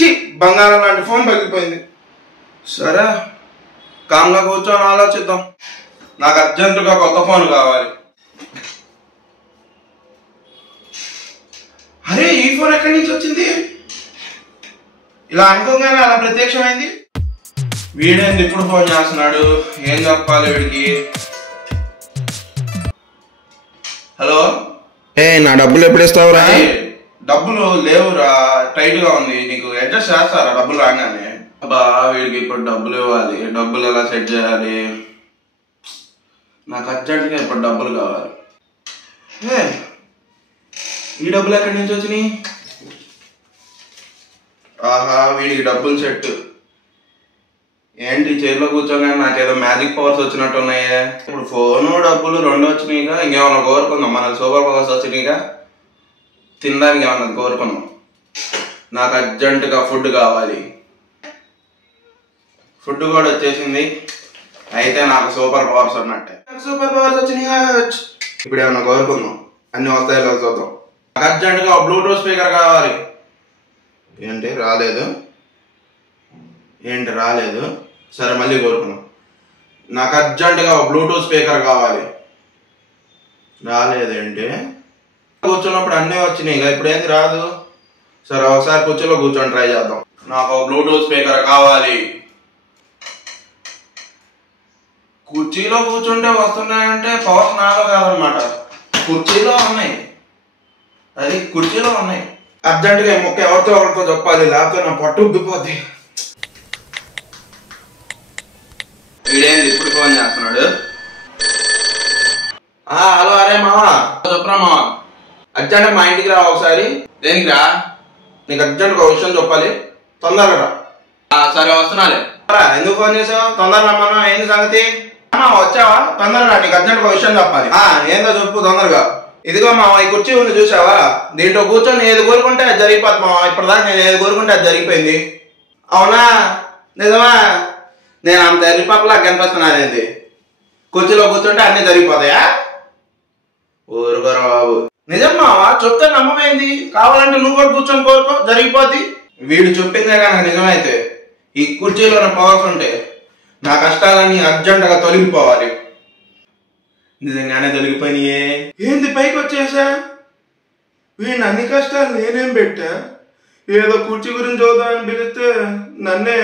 చి బంగారం లాంటి ఫోన్ పగిలిపోయింది. సరే కామ్గా కూర్చొని ఆలోచిద్దాం. నాకు అర్జెంటుగా కొత్త ఫోన్ కావాలి. అరే ఈ ఫోన్ ఎక్కడి నుంచి వచ్చింది? ఇలా అనుకోగానే అలా ప్రత్యక్షమైంది. వీడేంది ఇప్పుడు ఫోన్ చేస్తున్నాడు? ఏం చెప్పాలి వీడికి? హలో, నా డబ్బులు ఎప్పుడు ఇస్తావురా? డబ్బులు లేవురా, టైట్ గా ఉంది. నీకు అడ్జస్ట్ చేస్తారా డబ్బులు రాగానే? అబ్బా వీడికి ఇప్పుడు డబ్బులు ఇవ్వాలి. డబ్బులు ఎలా సెట్ చేయాలి? నాకు అర్జెంట్గా ఇప్పుడు డబ్బులు కావాలి. ఈ డబ్బులు ఎక్కడి నుంచి వచ్చినాయి? ఆహా వీడికి డబ్బులు సెట్. ఏంటి చైర్లో కూర్చోగానే నాకేదో మ్యాజిక్ పవర్స్ వచ్చినట్టు ఉన్నాయే. ఇప్పుడు ఫోను డబ్బులు రెండు వచ్చినాయిగా, ఇంకేమన్నా కోరుకుందాం? మనకు సూపర్ పవర్స్ వచ్చినాయిగా, తినడానికి ఏమన్నా కోరుకున్నాం. నాకు అర్జెంటుగా ఫుడ్ కావాలి. ఫుడ్ కూడా వచ్చేసింది. అయితే నాకు సూపర్ పవర్స్ ఉన్నట్టే. నాకు సూపర్ పవర్స్ వచ్చినాయిగా, ఇప్పుడు ఏమన్నా కోరుకుందాం. అన్ని వస్తాయిలో చూద్దాం. నాకు అర్జెంటుగా బ్లూటూత్ స్పీకర్ కావాలి. ఏంటి రాలేదు? ఏంటి రాలేదు? సరే మళ్ళీ కోరుకున్నాం. నాకు అర్జెంటుగా బ్లూటూత్ స్పీకర్ కావాలి. రాలేదేంటి? కూర్చున్నప్పుడు అన్నీ వచ్చినాయి, ఇప్పుడు ఏంది రాదు? సరే ఒకసారి కుర్చీలో కూర్చొని ట్రై చేద్దాం. నాకు బ్లూటూత్ స్పీకర్ కావాలి. కుర్చీలో కూర్చుంటే వస్తున్నాయంటే పవర్స్ నాలో కాదనమాట, కుర్చీలో ఉన్నాయి. అది కుర్చీలో ఉన్నాయి. అర్జెంటుగా ఈ మొక్క ఎవరితో ఎవరితో చెప్పాలి, లేకపోతే నా పట్టు ఉద్దిపోద్ది. వీడేంది ఇప్పుడు ఫోన్ చేస్తున్నాడు? హలో, అరే మావా చెప్పరా మావా, అర్జెంట్ మా ఇంటికి రా ఒకసారి. దేనికి రా? నీకు అర్జెంట్గా ఒక విషయం చెప్పాలి, తొందరగా రా. సరే వస్తున్నాలే. ఎందుకు ఫోన్ చేసావు? తొందరగా రమ్మన్నా. ఏంది సంగతి? వచ్చావా? తొందరగా నీకు అర్జెంట్గా ఒక విషయం చెప్పాలి. ఏందో చెప్పు తొందరగా. ఇదిగో మావా ఈ కుర్చీ ఉంది చూసావా, దీంట్లో కూర్చొని ఏది కోరుకుంటే అది జరిగిపోతుంది మావా. ఇప్పటిదాకా నేను ఏది కోరుకుంటే అది జరిగిపోయింది. అవునా? నిజమా? నేను అంత ఎల్లిపాపలా కనిపిస్తున్నానేది? కుర్చీలో కూర్చుంటే అన్ని జరిగిపోతాయా? ఊరుకోరా బాబు. నిజం మావా, చెప్తే నమ్మమైంది. కావాలంటే నువ్వు కూడా కూర్చొని కోరుకో, జరిగిపోద్ది. వీడు చెప్పిందే కానీ నిజమైతే ఈ కుర్చీలో పవర్స్ ఉంటే నా కష్టాలన్నీ అర్జెంటుగా తొలగిపోవాలి. నిజంగానే తొలగిపోయినాయే. ఏంది పైకి వచ్చేసా? వీడిని అన్ని కష్టాలు నేనేం పెట్టా? ఏదో కుర్చీ గురించి చూద్దామని పిలిస్తే నన్నే